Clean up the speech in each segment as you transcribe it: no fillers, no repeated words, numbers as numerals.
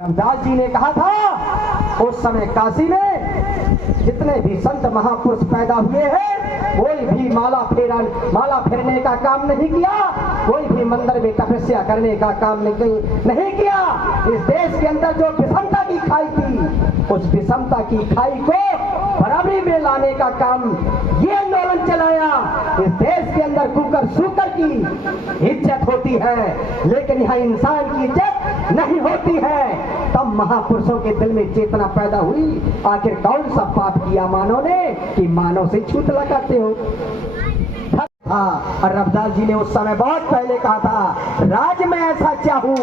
रमदास जी ने कहा था उस समय काशी में जितने भी संत महापुरुष पैदा हुए हैं कोई भी माला फेरने का काम नहीं किया, कोई भी मंदिर में तपस्या करने का काम नहीं किया। इस देश के अंदर जो विषमता की खाई थी उस विषमता की खाई को बराबरी में लाने का काम ये आंदोलन चलाया। इस देश के अंदर कुकर सूकर की इज्जत होती है लेकिन यहाँ इंसान की इज्जत नहीं होती है। तब महापुरुषों के दिल में चेतना पैदा हुई, आखिर कौन सा पाप किया मानव ने कि मानव से छूत लगाते हो। और रमदास जी ने उस समय बहुत पहले कहा था, राज में ऐसा चाहूं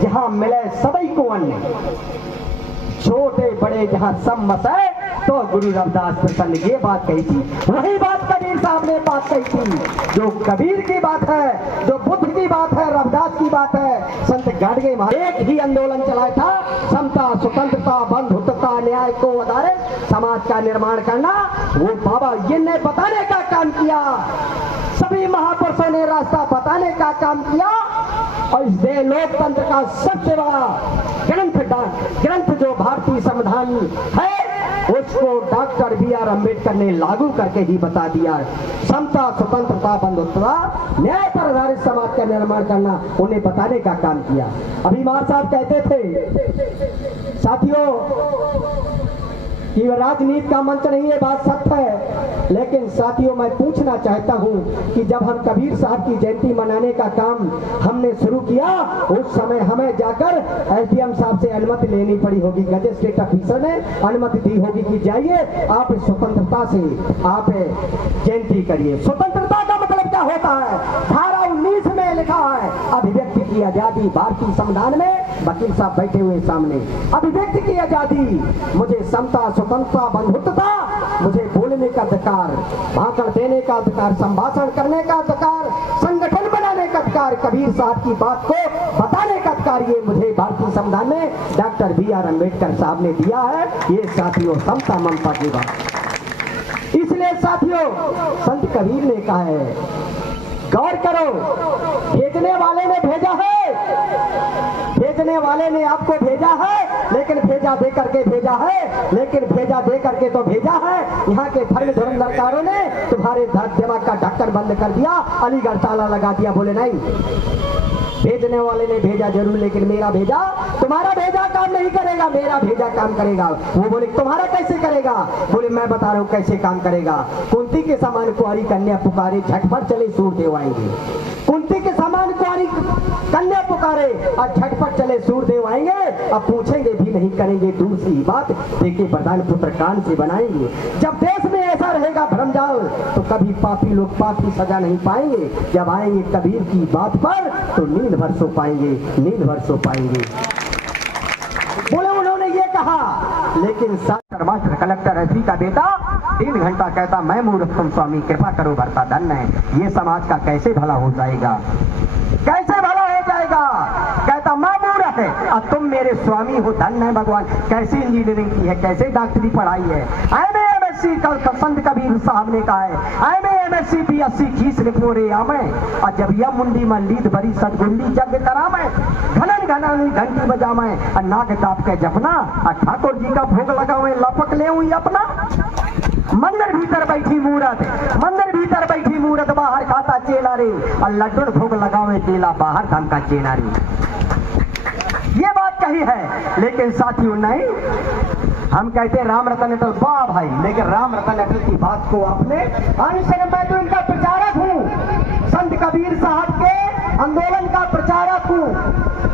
जहां मिले सभी को अन्न, छोटे बड़े जहां सब मसे तो गुरु रमदास प्रसन्न। ये बात कही थी, वही बात कबीर साहब ने बात कही थी। जो कबीर की बात है, जो बुद्ध की बात है, रमदास की बात है, संत गाडगे एक ही आंदोलन चलाया था, समता स्वतंत्रता बंधुत्वता न्याय को आधारित समाज का निर्माण करना। वो बाबा ये ने बताने का काम किया, सभी महापुरुषों ने रास्ता बताने का काम किया। और इस लोकतंत्र का सबसे बड़ा ग्रंथ जो भारतीय संविधान है उसको डॉक्टर बी.आर. अम्बेडकर ने लागू करके ही बता दिया। समता स्वतंत्रता बंधुत्वता न्याय पर आधारित समाज का निर्माण करना उन्हें बताने का काम किया। अभी मार साहब कहते थे साथियों कि राजनीति का मंच नहीं है, बात सत्य है। लेकिन साथियों मैं पूछना चाहता हूं कि जब हम कबीर साहब की जयंती मनाने का काम हमने शुरू किया उस समय हमें जाकर एसडीएम साहब से अनुमति लेनी पड़ी होगी, गजस्टेट ऑफिसर ने अनुमति दी होगी कि जाइए आप स्वतंत्रता से आप जयंती करिए। स्वतंत्रता का मतलब क्या होता है? धारा 19 में लिखा है अभिव्यक्ति की आजादी। भारतीय संविधान में वकील साहब बैठे हुए सामने, अभिव्यक्ति की आजादी, मुझे समता स्वतंत्रता बंधुत्वता, मुझे बोलने का अधिकार, भाषण देने का अधिकार, संभाषण करने का अधिकार, संगठन बनाने का अधिकार, कबीर साहब की बात को बताने का अधिकार, ये मुझे भारतीय संविधान में डॉक्टर बी.आर. अम्बेडकर साहब ने दिया है। ये साथियों समता ममता की बात। इसलिए साथियों संत कबीर ने कहा है, गौर करो, भेजने वाले ने भेजा है, भेजने वाले ने आपको भेजा है, लेकिन भेजा दे करके भेजा है, लेकिन भेजा दे करके तो भेजा है। यहाँ के धर्म धुरंधरकारों ने तुम्हारे दिमाग का ढक्कन बंद कर दिया, अलीगढ़ ताला लगा दिया। बोले नहीं, भेजने वाले ने भेजा जरूर लेकिन मेरा भेजा, तुम्हारा भेजा काम नहीं करेगा, मेरा भेजा काम करेगा। वो बोले तुम्हारा कैसे करेगा? बोले मैं बता रहा हूँ कैसे काम करेगा। कुंती के समान कुंवारी कन्या पुकारे, झटपट चले सूर देवाएंगे। कुंती के समान कुंवारी कन्या पुकारे और झटपट चले सूर देवाएंगे। अब पूछेंगे भी नहीं, करेंगे दूसरी बात, देखे प्रधान पुत्र कान से बनाएंगे। जब देश में ऐसा रहेगा भ्रमजाल तो कभी पापी लोग पापी सजा नहीं पाएंगे। जब आएंगे कबीर की बात पर तो नींद भर सो पाएंगे, नींद भर सो पाएंगे। बोले उन्होंने ये कहा, लेकिन मास्टर कलेक्टर एसपी का बेटा 3 घंटा कहता मैं मूर्ख, तुम स्वामी कृपा करो भरता धन है। ये समाज का कैसे भला हो जाएगा, कैसे भला हो जाएगा? कहता मैं मूर्ख है और तुम मेरे स्वामी हो, धन है भगवान। कैसी इंजीनियरिंग की है, कैसे डॉक्टरी पढ़ाई है। एमएससी कल संत कबीर साहब ने कहा है एमएससी बीएससी खींच रिपोरे आमे और जब यह मुंडी में लीद भरी सदगुंडी जग करामे घनन घनानी घंटी बजामे और नाक दाप के जपना और ठाकुर जी का भोग लगावे लपक ले हुई अपना। मंदिर भीतर बैठी मूरत, मंदिर भीतर बैठी मूरत, बाहर खाता चेला रे और लड्डू भोग लगावे चेला, बाहर धाम का चेला रे। ये बात कही है, लेकिन साथियों नहीं, हम कहते हैं राम रतन अटल, वाह भाई, लेकिन राम रतन अटल की बात को आपने मैं तो इनका प्रचारक हूँ, संत कबीर साहब के आंदोलन का प्रचारक हूँ,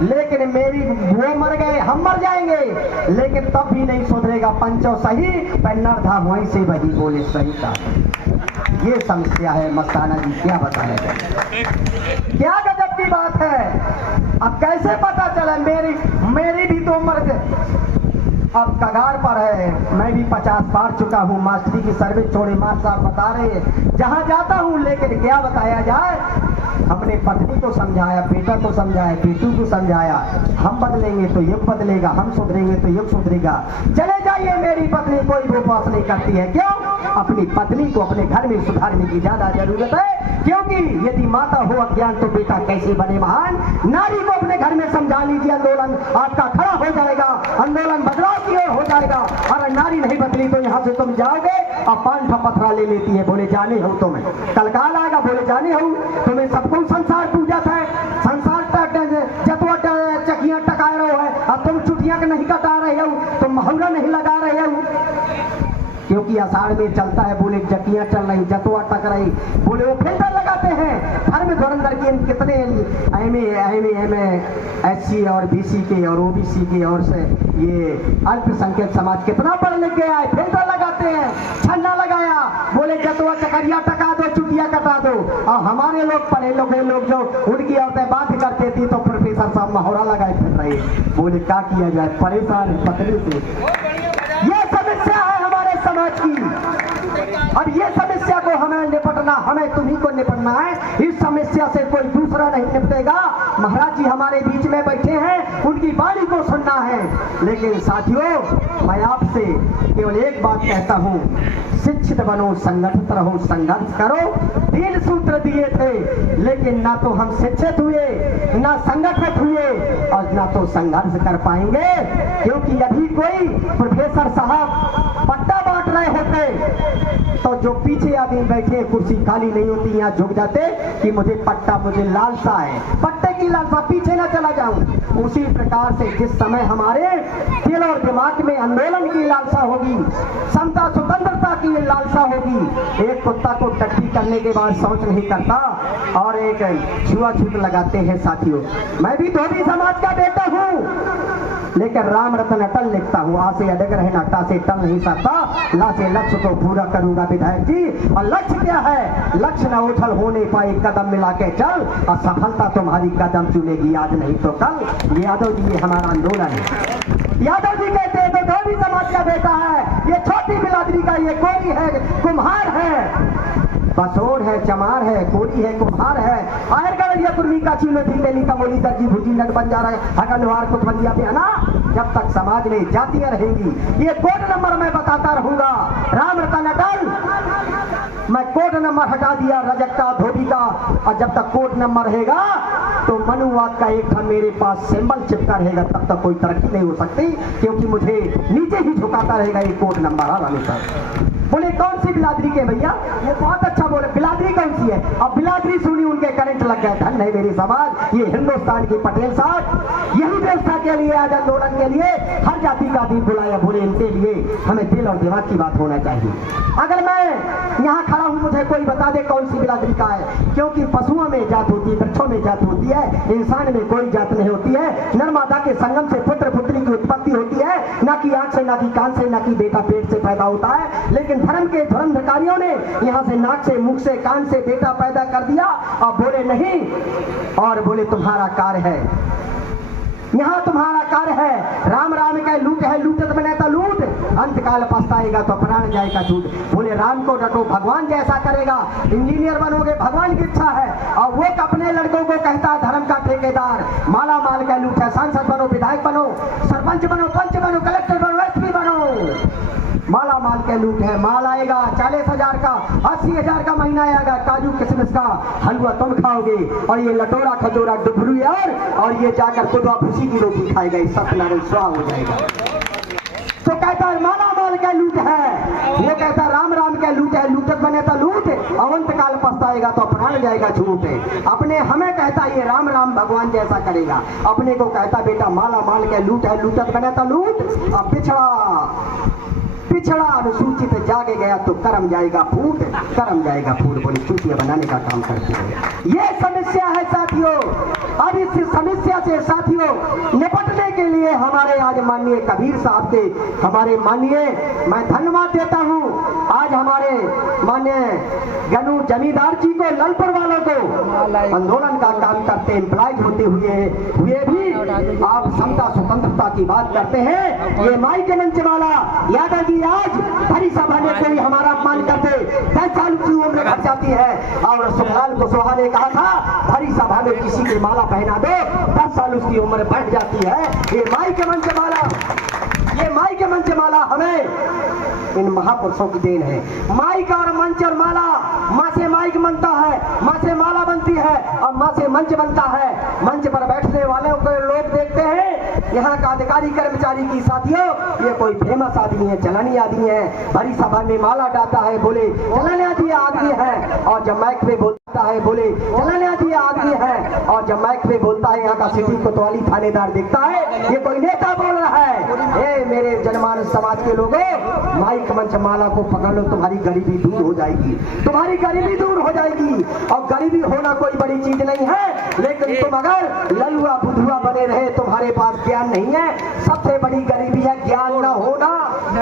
लेकिन मेरी वो मर गए हम मर जाएंगे, लेकिन तब भी नहीं सुधरेगा। पंचो सही पेन्नर धाम वहीं से वही बोले सही का। ये समस्या है मस्ताना जी, क्या बताने का, क्या गजब की बात है। अब कैसे पता चला, मेरी भी तो उम्र अब कगार पर है। मैं भी 50 पार चुका हूँ, मास्टरी की सर्विस छोड़े। मार साहब बता रहे हैं जहाँ जाता हूँ, लेकिन क्या बताया जाए, हमने पत्नी को समझाया, बेटा को समझाया, बेटू को समझाया, हम बदलेंगे तो युग बदलेगा, हम सुधरेंगे तो युग सुधरेगा। चले जाइए, मेरी पत्नी कोई भी उपवास नहीं करती है। क्यों? अपनी पत्नी को अपने घर में सुधारने की ज्यादा जरूरत है, क्योंकि यदि माता हो अज्ञान तो बेटा कैसे बने महान। नारी को अपने घर में समझा लीजिए, आंदोलन आपका खड़ा हो जाएगा। आंदोलन बदलाव की ओर हो जाएगा। अगर नारी नहीं बदली तो यहाँ से तुम जाओगे और 5 पथरा ले लेती है, बोले जाने हो तुम्हें, कल काल आएगा, बोले जाने हो तुम्हें सबको संसार पूजा है, संसार जतवा चकियां टका रहे हो है और तुम चुटियां के नहीं कटा रहे हो, तुम महुरा नहीं लगा रहे हो, क्योंकि आषाढ़ में चलता है, बोले जकियां चल रही, जतवा टक रही, बोले वो फिल्टर लगाते हैं। धर्म धुरंधर के कितने एमए एससी और बीसी के और ओबीसी के और से ये अल्पसंख्यक समाज कितना पढ़ लिख गया है, फिल्टर लगाते हैं, छन्ना लगाया, बोले जतवा चकरिया टका दो, चुटिया कटा दो। और हमारे लोग पढ़े लोग जो उनकी औरतें बात करते थी तो प्रोफेसर साहब महोरा लगाए फिर रहे, बोले क्या किया जाए, परेशान पतले से। ये समस्या है हमारे समाज की और ये समस्या को हमें निपटना, हमें तुम्ही को निपटना है। इस समस्या से कोई दूसरा नहीं निपटेगा। महाराज जी हमारे बीच में बैठे हैं, उनकी वाणी को सुनना है। लेकिन साथियों, मैं आपसे केवल एक बात कहता हूँ, शिक्षित बनो, संगठित रहो, संघर्ष करो। 3 सूत्र दिए थे, लेकिन ना तो हम शिक्षित हुए, ना संगठित हुए और ना तो संघर्ष कर पाएंगे, क्योंकि अभी कोई प्रोफेसर साहब पट्टा बांट रहे होते तो जो पीछे आदमी बैठे कुर्सी खाली नहीं होती, यहाँ झुक जाते कि मुझे पट्टा, मुझे लालसा है, पट्टे की लालसा, पीछे ना चला जाऊं। उसी प्रकार से जिस समय हमारे दिल और दिमाग में आंदोलन की लालसा होगी, समता स्वतंत्रता की लालसा होगी, एक कुत्ता को टट्टी करने के बाद शौच नहीं करता और एक छुआछूत लगाते हैं। साथियों, मैं भी धोबी समाज का बेटा हूँ, लेकिन राम रतन अटल लिखता हूँ, आ से अडग रहे अट्टा से टल नहीं सकता, ला से लक्ष्य को पूरा करूंगा विधायक जी। और लक्ष्य क्या है? लक्ष्य न उछल होने पाए, कदम मिला के चल और सफलता तुम्हारी कदम चुनेगी आज नहीं तो कल। यादव जी, ये हमारा आंदोलन है। यादव जी कहते हैं तो धोबी समाज का बेटा है, ये छोटी बिरादरी का, ये कोई है, कुम्हार है, बसोर है, चमार है, कोरी है, कुम्हार है, आयर गवरिया कुर्मी का चीनो ढींगेली कमोली दर्जी भुजी नट बन जा रहे हकनवार कुतबंदिया पे आना। जब तक समाज में जातियां रहेंगी, ये कोड नंबर मैं बताता रहूंगा। राम रतन अटल, मैं कोड नंबर हटा दिया रजक का, धोबी का, और जब तक कोड नंबर रहेगा तो मनुवाद का एक था मेरे पास सिंबल चिपका रहेगा, तब तक कोई तरक्की नहीं हो सकती, क्योंकि मुझे नीचे ही झुकाता रहेगा ये कोड नंबर। बोले कौन सी बिलादरी के भैया? ये बहुत अच्छा बोले, बिलादरी कौन सी है? अब बिलादरी सुनी, उनके करंट लग गए। धन है मेरी समाज, ये हिंदुस्तान की पटेल साहब यही व्यवस्था के लिए, आज आंदोलन के लिए हर जाति का दिन बुलाया, बोले इनके लिए हमें दिल और दिमाग की बात होना चाहिए। अगर मैं यहाँ खड़ा हूँ, मुझे कोई बता दे कौन सी बिलादरी का है, क्योंकि पशुओं में जात होती है, वृक्षों में जात होती है, इंसान में कोई जात नहीं होती है। नर मादा के संगम से पुत्र पुत्री की उत्पत्ति होती है, ना कि आंख से, ना कि कान से, ना कि बेटा पेट से पैदा होता है। लेकिन धर्म के धुरंधरकारियों ने यहाँ से नाक से, मुख से, कान से बेटा पैदा कर दिया और बोले नहीं, और बोले तुम्हारा कार्य है, यहाँ तुम्हारा कार्य है, राम राम का लूट है, लूटत बने तो लूट, अंत काल पछताएगा तो प्राण जाएगा छूट। बोले राम को डटो, भगवान जैसा करेगा, इंजीनियर बनोगे, भगवान की इच्छा है। और वो अपने लड़कों को कहता है धर्म का ठेकेदार, माला माल का लूट है, सांसद बनो, विधायक बनो, सरपंच बनो, पंच बनो, कलेक्टर बनो, एसपी बनो, माला माल के लूट है। माल आएगा 40,000 का, 80,000 का महीना आएगा, काजू किशमिश का हलवा तुम खाओगे, और ये लटोरा खजोरा डुबरू यार, और ये जाकर खुदा भूसी की रोटी खाएगा, सत्यनारायण स्वाह हो जाएगा। तो कहता है माला माल का लूट है, वो कहता राम राम का लूट है, लूटत बने तो लूट, अवंत काल पछताएगा तो प्राण जाएगा छूट। अपने हमें कहता ये राम राम भगवान जैसा करेगा, अपने को कहता बेटा माला माल का लूट है, लूटत बने तो लूट, अब पिछड़ा अनुसूचित जागे गया तो कर्म जाएगा फूट, कर्म जाएगा फूट। बोले चूतिया बनाने का काम करते हैं। ये समस्या है साथियों। अब इस समस्या से साथियों निपटने के लिए हमारे आज माननीय कबीर साहब के, हमारे माननीय, मैं धन्यवाद देता हूँ आज हमारे माननीय गनु जमींदार जी को, ललपुर वालों को, आंदोलन का काम करते एम्प्लॉयज होते हुए भी आप समता स्वतंत्रता की बात करते हैं। ये माई के मंच वाला यादव जी आज भरी सभा में कोई हमारा अपमान करते, 10 साल की उम्र घट जाती है, और सुखलाल कुशवाहा ने कहा था भरी सभा में किसी की माला पहना दो, 10 साल उसकी उम्र बढ़ जाती है। ये माई के मंच माला, ये माई के मंच माला हमें इन महापुरुषों की देन है। माइक और मंच और माला, माँ से माइक बनता है, माँ से माला बनती है, और माँ से मंच बनता है। मंच पर बैठने वाले को लोग देखते हैं यहाँ का अधिकारी कर्मचारी की साथियों, ये कोई फेमस आदमी है, चलानी आदमी है, बड़ी सभा में माला डालता है, बोले चलाने आदमी है, और जब माइक पे बोलता है बोले चलाने आदमी है, और जब माइक पे बोलता है यहाँ का सिटी कोतवाली थानेदार देखता है ये कोई नेता बोल रहा है। ए मेरे जनमानस समाज के लोगों, माइक मंच माला को पकड़ लो, तुम्हारी गरीबी दूर हो जाएगी, तुम्हारी गरीबी दूर हो जाएगी। और गरीबी होना कोई बड़ी चीज नहीं है, लेकिन तुम अगर ललुआ बुधुआ बने रहे, तुम्हारे पास ज्ञान नहीं है, सबसे बड़ी गरीबी है ज्ञान न होना,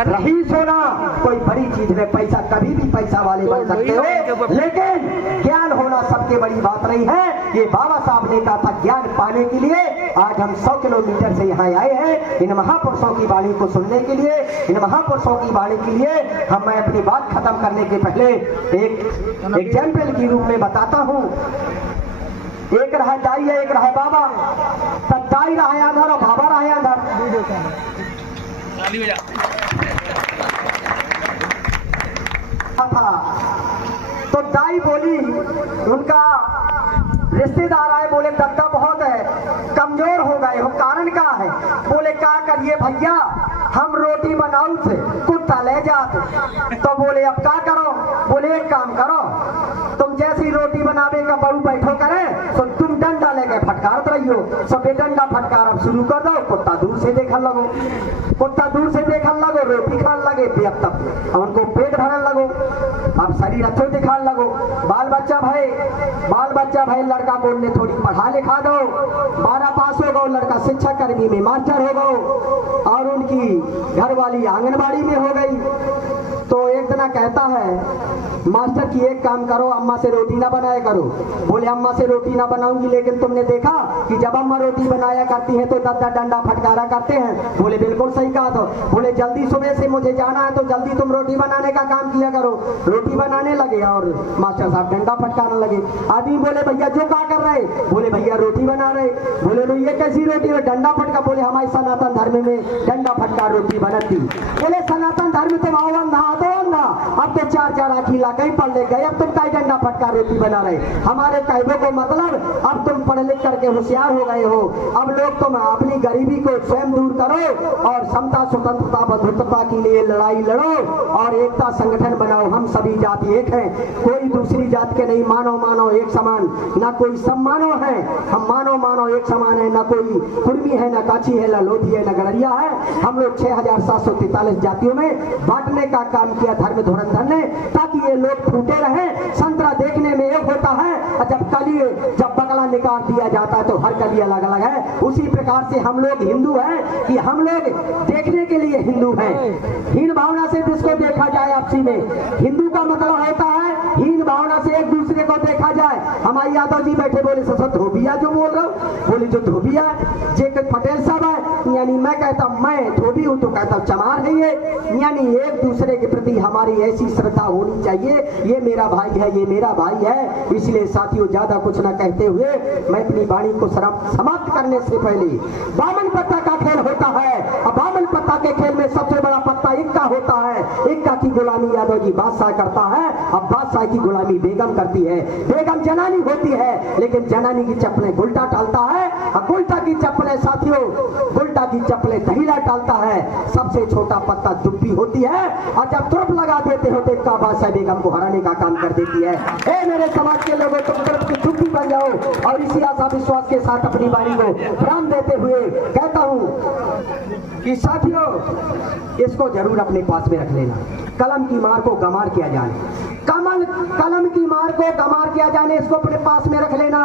रईस होना कोई बड़ी चीज नहीं। पैसा कभी भी पैसा वाले बन सकते हो, लेकिन ज्ञान होना सबके बड़ी बात नहीं है। ये बाबा साहब ने कहा था, ज्ञान पाने के लिए आज हम 100 किलोमीटर से यहाँ आए हैं, इन महापुरुषों की वाणी को सुनने के लिए, इन महापुरुषों की वाणी के लिए। हम मैं अपनी बात खत्म करने के पहले एक एग्जाम्पल के रूप में बताता हूँ। एक रहा दाई है, एक रहा बाबा। तब दाई रहा अंदर और बाबा रहा अंदर। था तो दाई बोली, उनका रिश्तेदार आए, बोले दद्दा बहुत है, कमजोर हो गए हो, कारण क्या है? बोले क्या करिए भैया, हम रोटी बनाऊ थे, कुत्ता ले जाते। तो बोले अब क्या करो? बोले एक काम करो, तुम जैसी रोटी बनावे का बड़ू बैठो करे, तो तुम डंडा लेके फटकारत रहियो। सब डंडा फटकार अब शुरू कर दो, कुत्ता दूर से देखने लगो, कुत्ता दूर से देखने लगो, रोटी खाने लगे, तब उनको पेट भरने लगो, अब शरीर अच्छो दिखाने लगो। बाल बच्चा भाई लड़का को उन्हें थोड़ी पढ़ा लिखा दो, 12 पास हो गो, लड़का शिक्षा कर्मी में मास्टर हो गो, और उनकी घरवाली आंगनबाड़ी में हो गई। तो एक जना कहता है मास्टर की एक काम करो, अम्मा से रोटी ना बनाया करो। बोले अम्मा से रोटी ना बनाऊंगी, लेकिन तुमने देखा कि जब अम्मा रोटी बनाया करती है तो दद्दा डंडा फटकारा करते हैं। बोले बिल्कुल सही कहा। तो बोले जल्दी सुबह से मुझे जाना है, तो जल्दी तुम रोटी बनाने का काम किया करो। रोटी बनाने लगे और मास्टर साहब डंडा फटकाने लगे। आदमी बोले भैया जो क्या कर रहे? बोले भैया रोटी बना रहे। बोले तो ये कैसी रोटी है? डंडा फटका। बोले हमारे सनातन धर्म में डंडा फटका रोटी बनती। बोले सनातन धर्म तुम आओ अंधा तो अंधा, अब तो 4 आखिला कहीं पढ़ ले गए, अब तुम कई डंडा फटका रोटी बना रहे। हमारे कहने को मतलब अब तुम पढ़ लिख करके होशियार हो गए हो, अब लोग तुम अपनी गरीबी को स्वयं दूर करो और समता स्वतंत्रता बंधुत्वता के लिए लड़ाई लड़ो और एकता संगठन बनाओ। हम सभी जाति एक हैं, कोई दूसरी जात के नहीं, मानो एक समान, ना कोई सम्मानो है, हम मानो एक समान है, ना कोई कुर्मी है, ना काची है, ना लोधी है, ना गड़रिया है। हम लोग 6743 जातियों में बांटने का काम किया धर्म धुरंधर ने, ताकि ये लोग फूटे रहे। संतरा देखने में एक होता है, जब बगला निकाल दिया जाता है तो हर कली अलग अलग है। उसी प्रकार से हम लोग हिंदू हैं कि हम लोग देखने के लिए हिंदू हैं। हीन भावना से जिसको देखा जाए आपसी में, हिंदू का मतलब होता है हीन भावना से एक दूसरे को देखा जाए। हमारे यादव जी बैठे बोले ससुर धोबिया जो बोल रहा हूँ, बोले जो धोबिया जे पटेल साहब है, यानी मैं कहता मैं धोबी हूँ तो कहता चमार नहीं है। यानी एक दूसरे के प्रति हमारी ऐसी श्रद्धा होनी चाहिए, ये मेरा भाई है, ये मेरा भाई है। इसलिए साथियों ज्यादा कुछ न कहते हुए मैं अपनी वाणी को समाप्त करने से पहले, बामन पत्ता का खेल होता है, अब बामन पत्ता के खेल में सबसे बड़ा पत्ता इक्का होता है। इक्का की गुलामी यादव जी बादशाह करता है, अब बादशाह की गुलामी बेगम करती है। बेगम जनानी होती है, लेकिन जनानी की चप्पलें गुलटा टालता है, और गुलटा की चप्पलें साथियों, गुलटा की चप्पलें दहीला टालता है। सबसे छोटा पत्ता दुब्बी होती है, और जब तुरप लगा देते हो तो इक्का बादशाह बेगम को हराने का काम कर देती है। ए मेरे समाज के लोगों, तुम तुरप की दुब्बी बन जाओ। और इसी आशा विश्वास के साथ अपनी वाणी को विराम देते हुए कहता हूं कि साथियों इसको जरूर अपने पास में रख लेना। कलम की मार को गमार किया जाने, कलम की मार को गमार किया जाने, इसको अपने पास में रख लेना।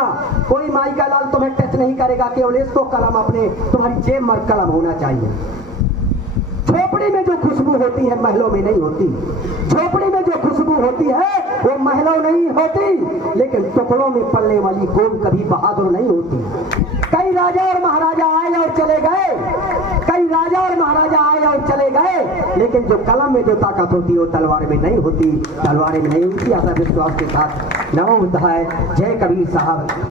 कोई माई का लाल तुम्हें टच नहीं करेगा, केवल इसको कलम अपने तुम्हारी जेब में कलम होना चाहिए। झोपड़ी में जो खुशबू होती है महलों में नहीं होती, झोपड़ी में जो खुशबू होती है वो महलों नहीं होती, लेकिन टुकड़ों में पलने वाली गोम कभी बहादुर नहीं होती। कई राजा और महाराजा आए और चले गए, कई राजा और महाराजा आए और चले गए, लेकिन जो कलम में जो ताकत होती है वो तलवार में नहीं होती, तलवार में नहीं होती। ऐसा विश्वास के साथ नमो बुद्धाय, जय कबीर साहब।